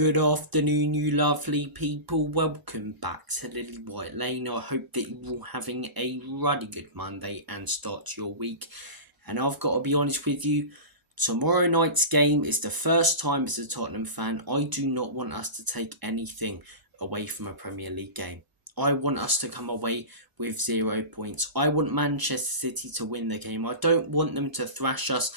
Good afternoon, you lovely people. Welcome back to Lily White Lane. I hope that you're all having a ruddy good Monday and start to your week. And I've got to be honest with you, tomorrow night's game is the first time as a Tottenham fan I do not want us to take anything away from a Premier League game. I want us to come away with 0 points. I want Manchester City to win the game. I don't want them to thrash us,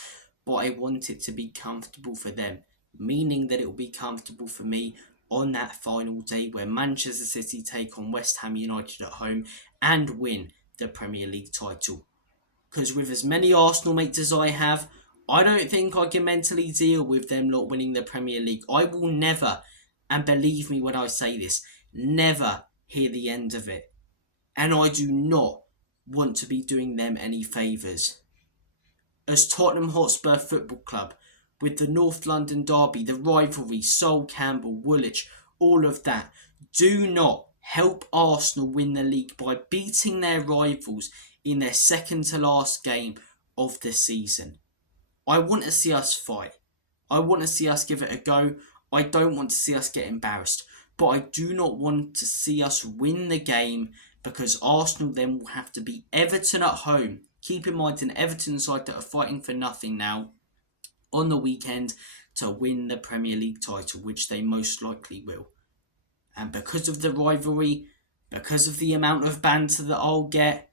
but I want it to be comfortable for them. Meaning that it will be comfortable for me on that final day where Manchester City take on West Ham United at home and win the Premier League title. Because with as many Arsenal mates as I have, I don't think I can mentally deal with them not winning the Premier League. I will never, and believe me when I say this, never hear the end of it. And I do not want to be doing them any favours. As Tottenham Hotspur Football Club, with the North London derby, the rivalry, Sol Campbell, Woolwich, all of that, do not help Arsenal win the league by beating their rivals in their second to last game of the season. I want to see us fight. I want to see us give it a go. I don't want to see us get embarrassed. But I do not want to see us win the game because Arsenal then will have to beat Everton at home. Keep in mind, an Everton side that are fighting for nothing now on the weekend to win the Premier League title, which they most likely will. And because of the rivalry, because of the amount of banter that I'll get,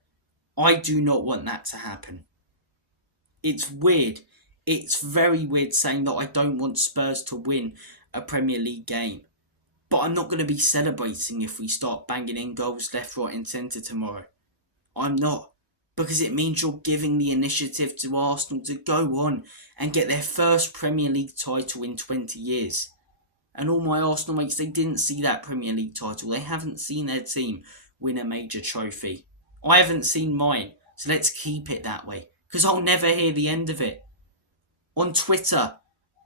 I do not want that to happen. It's weird. It's very weird saying that I don't want Spurs to win a Premier League game. But I'm not going to be celebrating if we start banging in goals left, right and centre tomorrow. I'm not. Because it means you're giving the initiative to Arsenal to go on and get their first Premier League title in 20 years. And all my Arsenal mates, they didn't see that Premier League title. They haven't seen their team win a major trophy. I haven't seen mine, so let's keep it that way. Because I'll never hear the end of it. On Twitter,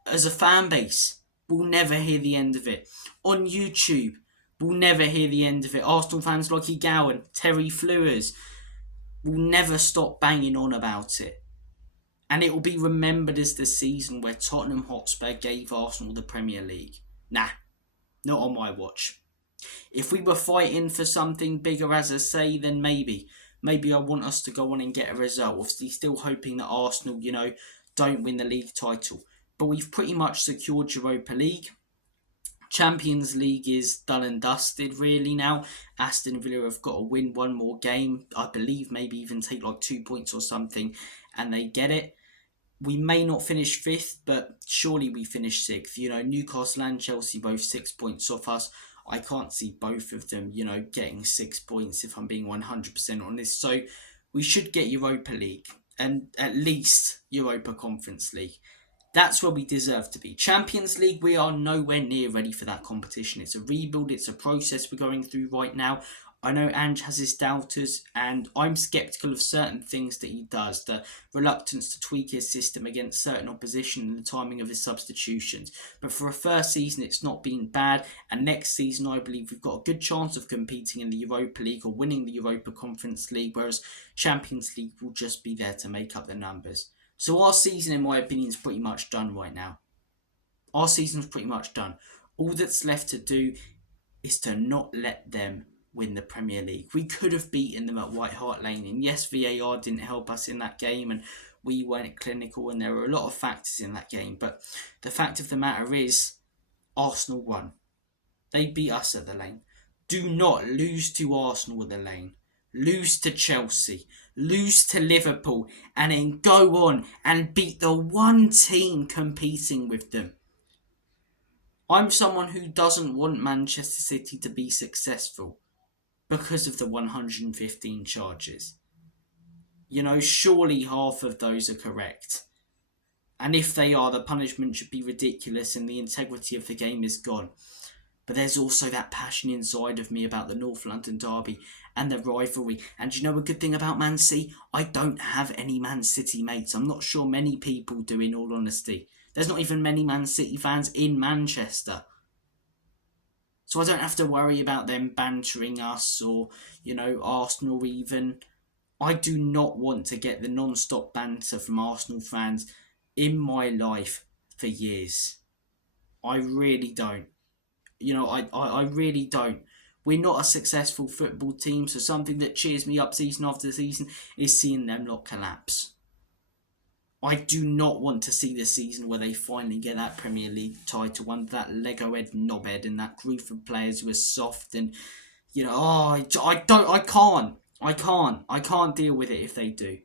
as a fan base, we'll never hear the end of it. On YouTube, we'll never hear the end of it. Arsenal fans like Gowan, Terry Fleurs, will never stop banging on about it. And it will be remembered as the season where Tottenham Hotspur gave Arsenal the Premier League. Nah, not on my watch. If we were fighting for something bigger, as I say, then maybe I want us to go on and get a result. Obviously still hoping that Arsenal, don't win the league title. But we've pretty much secured Europa League. Champions League is done and dusted really now. Aston Villa have got to win one more game. I believe maybe even take like 2 points or something and they get it. We may not finish 5th, but surely we finish 6th. Newcastle and Chelsea both 6 points off us. I can't see both of them, getting 6 points if I'm being 100% honest. So we should get Europa League and at least Europa Conference League. That's where we deserve to be. Champions League, we are nowhere near ready for that competition. It's a rebuild, it's a process we're going through right now. I know Ange has his doubters, and I'm sceptical of certain things that he does. The reluctance to tweak his system against certain opposition and the timing of his substitutions. But for a first season, it's not been bad. And next season, I believe we've got a good chance of competing in the Europa League or winning the Europa Conference League, whereas Champions League will just be there to make up the numbers. So our season, in my opinion, is pretty much done right now. Our season's pretty much done. All that's left to do is to not let them win the Premier League. We could have beaten them at White Hart Lane, and yes, VAR didn't help us in that game, and we weren't clinical, and there were a lot of factors in that game. But the fact of the matter is, Arsenal won. They beat us at the Lane. Do not lose to Arsenal at the Lane. Lose to Chelsea, lose to Liverpool, and then go on and beat the one team competing with them. I'm someone who doesn't want Manchester City to be successful because of the 115 charges. Surely half of those are correct. And if they are, the punishment should be ridiculous and the integrity of the game is gone. But there's also that passion inside of me about the North London derby and the rivalry. And a good thing about Man City? I don't have any Man City mates. I'm not sure many people do, in all honesty. There's not even many Man City fans in Manchester. So I don't have to worry about them bantering us or, Arsenal even. I do not want to get the non-stop banter from Arsenal fans in my life for years. I really don't. I really don't. We're not a successful football team, so something that cheers me up season after season is seeing them not collapse. I do not want to see the season where they finally get that Premier League title under that Lego head knobhead and that group of players who are soft and I can't deal with it if they do.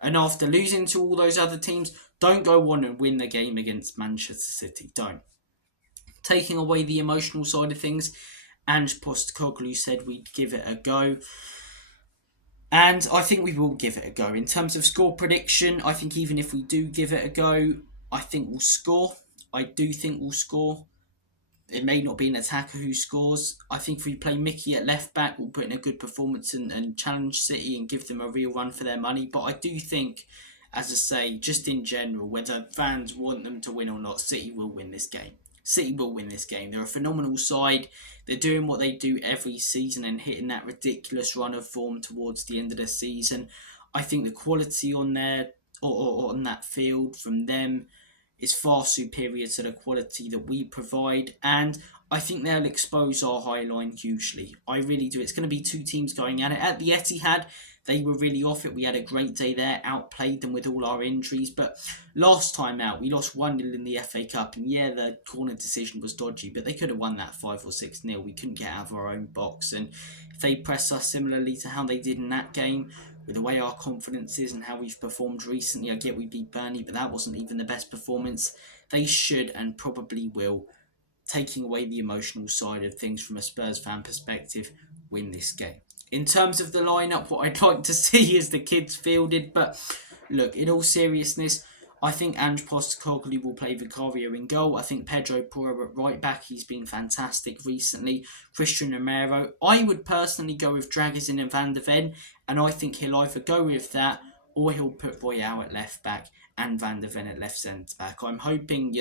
And after losing to all those other teams, don't go on and win the game against Manchester City. Don't. Taking away the emotional side of things, Ange Postecoglou said we'd give it a go. And I think we will give it a go. In terms of score prediction, I think even if we do give it a go, I think we'll score. I do think we'll score. It may not be an attacker who scores. I think if we play Mickey at left back, we'll put in a good performance and challenge City and give them a real run for their money. But I do think, as I say, just in general, whether fans want them to win or not, City will win this game. City will win this game. They're a phenomenal side. They're doing what they do every season and hitting that ridiculous run of form towards the end of the season. I think the quality on there or on that field from them is far superior to the quality that we provide, and I think they'll expose our high line hugely. I really do. It's going to be two teams going at it. At the Etihad, they were really off it. We had a great day there, outplayed them with all our injuries, but last time out, we lost 1-0 in the FA Cup, and yeah, the corner decision was dodgy, but they could have won that 5 or 6-0. We couldn't get out of our own box, and if they press us similarly to how they did in that game, with the way our confidence is and how we've performed recently. I get we beat Burnley, but that wasn't even the best performance. They should and probably will, taking away the emotional side of things from a Spurs fan perspective, win this game. In terms of the lineup, what I'd like to see is the kids fielded, but look, in all seriousness, I think Ange Postecoglou will play Vicario in goal. I think Pedro Porro at right back. He's been fantastic recently. Christian Romero. I would personally go with Dragazin and Van der Ven, and I think he'll either go with that or he'll put Royale at left back and Van der Ven at left centre back. I'm hoping,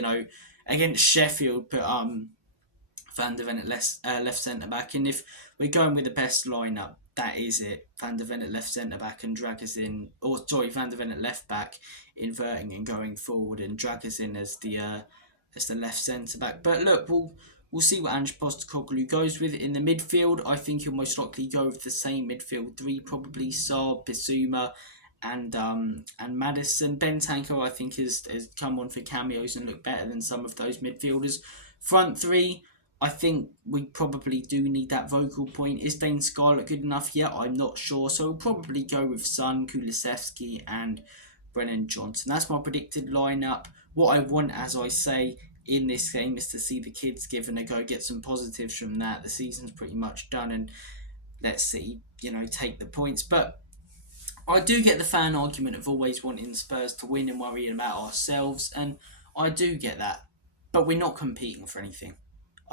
against Sheffield, put Van der Ven at left centre back, and if we're going with the best lineup, that is it. Van der Ven at left centre back and Van der Ven at left back, inverting and going forward, and Dragazin as the left centre back. But look, we'll see what Ange Postecoglou goes with in the midfield. I think he'll most likely go with the same midfield three, probably Saab, Bissouma, and Maddison. Bentancur, I think, has come on for cameos and looked better than some of those midfielders. Front three, I think we probably do need that vocal point. Is Dane Scarlett good enough yet? I'm not sure. So we'll probably go with Son, Kulusevski and Brennan Johnson. That's my predicted lineup. What I want, as I say, in this game is to see the kids given a go, get some positives from that. The season's pretty much done and let's see, take the points. But I do get the fan argument of always wanting Spurs to win and worrying about ourselves, and I do get that. But we're not competing for anything.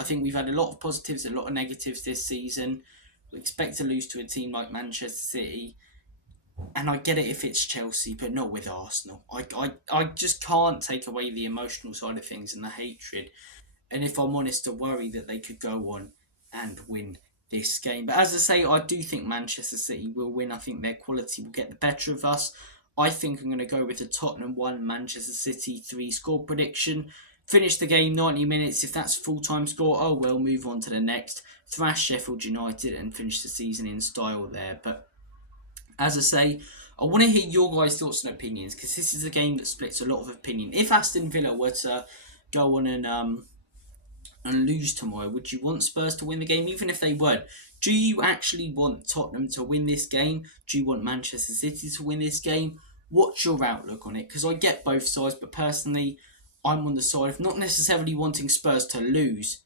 I think we've had a lot of positives, a lot of negatives this season. We expect to lose to a team like Manchester City. And I get it if it's Chelsea, but not with Arsenal. I just can't take away the emotional side of things and the hatred. And if I'm honest, I worry that they could go on and win this game. But as I say, I do think Manchester City will win. I think their quality will get the better of us. I think I'm going to go with a Tottenham 1, Manchester City 3 score prediction. Finish the game 90 minutes. If that's full-time score, oh well, move on to the next. Thrash Sheffield United and finish the season in style there. But as I say, I want to hear your guys' thoughts and opinions, because this is a game that splits a lot of opinion. If Aston Villa were to go on and lose tomorrow, would you want Spurs to win the game, even if they weren't? Do you actually want Tottenham to win this game? Do you want Manchester City to win this game? What's your outlook on it? Because I get both sides, but personally, I'm on the side of not necessarily wanting Spurs to lose,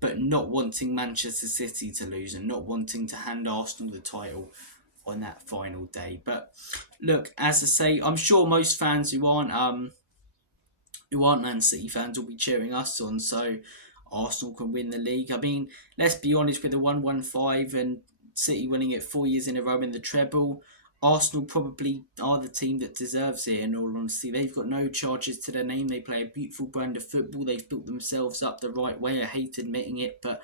but not wanting Manchester City to lose and not wanting to hand Arsenal the title on that final day. But look, as I say, I'm sure most fans who aren't Man City fans will be cheering us on, so Arsenal can win the league. I mean, let's be honest, with the 1-1-5 and City winning it 4 years in a row in the treble, Arsenal probably are the team that deserves it, in all honesty. They've got no charges to their name. They play a beautiful brand of football. They've built themselves up the right way. I hate admitting it, but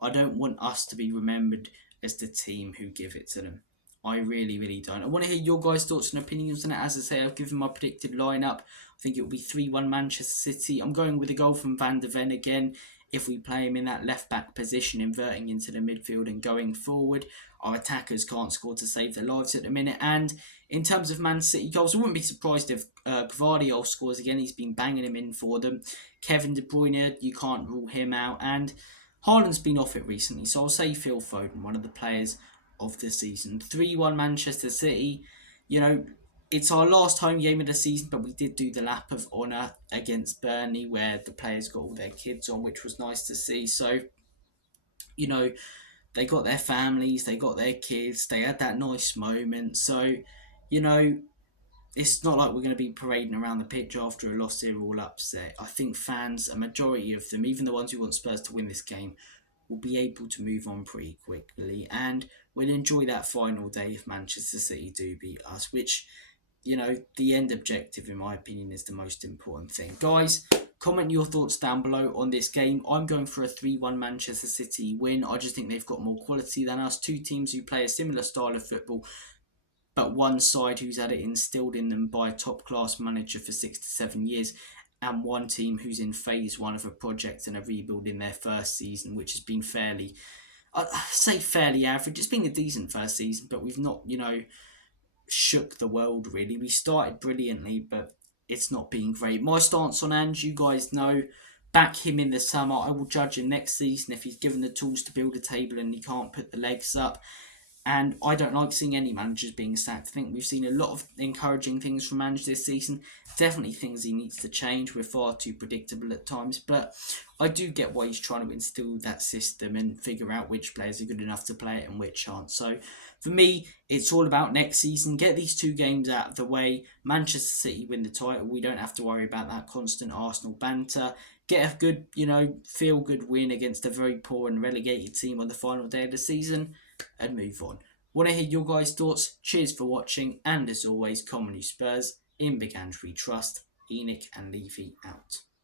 I don't want us to be remembered as the team who give it to them. I really, really don't. I want to hear your guys' thoughts and opinions on it. As I say, I've given my predicted lineup. I think it will be 3-1 Manchester City. I'm going with a goal from Van de Ven again. If we play him in that left-back position, inverting into the midfield and going forward, our attackers can't score to save their lives at the minute. And in terms of Man City goals, I wouldn't be surprised if Guardiola scores again. He's been banging him in for them. Kevin De Bruyne, you can't rule him out. And Haaland's been off it recently, so I'll say Phil Foden, one of the players of the season. 3-1 Manchester City. You know, it's our last home game of the season, but we did do the lap of honour against Burnley where the players got all their kids on, which was nice to see. So, you know, they got their families, they got their kids, they had that nice moment. So, you know, it's not like we're going to be parading around the pitch after a loss here all upset. I think fans, a majority of them, even the ones who want Spurs to win this game, will be able to move on pretty quickly and will enjoy that final day if Manchester City do beat us, which, you know, the end objective, in my opinion, is the most important thing. Guys, comment your thoughts down below on this game. I'm going for a 3-1 Manchester City win. I just think they've got more quality than us. Two teams who play a similar style of football, but one side who's had it instilled in them by a top-class manager for 6 to 7 years, and one team who's in phase one of a project and a rebuild in their first season, which has been fairly, I say fairly average. It's been a decent first season, but we've not, you know, shook the world really. We started brilliantly, but it's not been great. My stance on Ange, you guys know. Back him in the summer. I will judge him next season if he's given the tools to build a table and he can't put the legs up. And I don't like seeing any managers being sacked. I think we've seen a lot of encouraging things from Ange this season. Definitely things he needs to change. We're far too predictable at times. But I do get why he's trying to instill that system and figure out which players are good enough to play it and which aren't. So for me, it's all about next season. Get these two games out of the way. Manchester City win the title. We don't have to worry about that constant Arsenal banter. Get a good, you know, feel-good win against a very poor and relegated team on the final day of the season and move on. Want to hear your guys' thoughts? Cheers for watching, and as always, Comedy Spurs, in Big Ange we trust. Enoch and Levy out.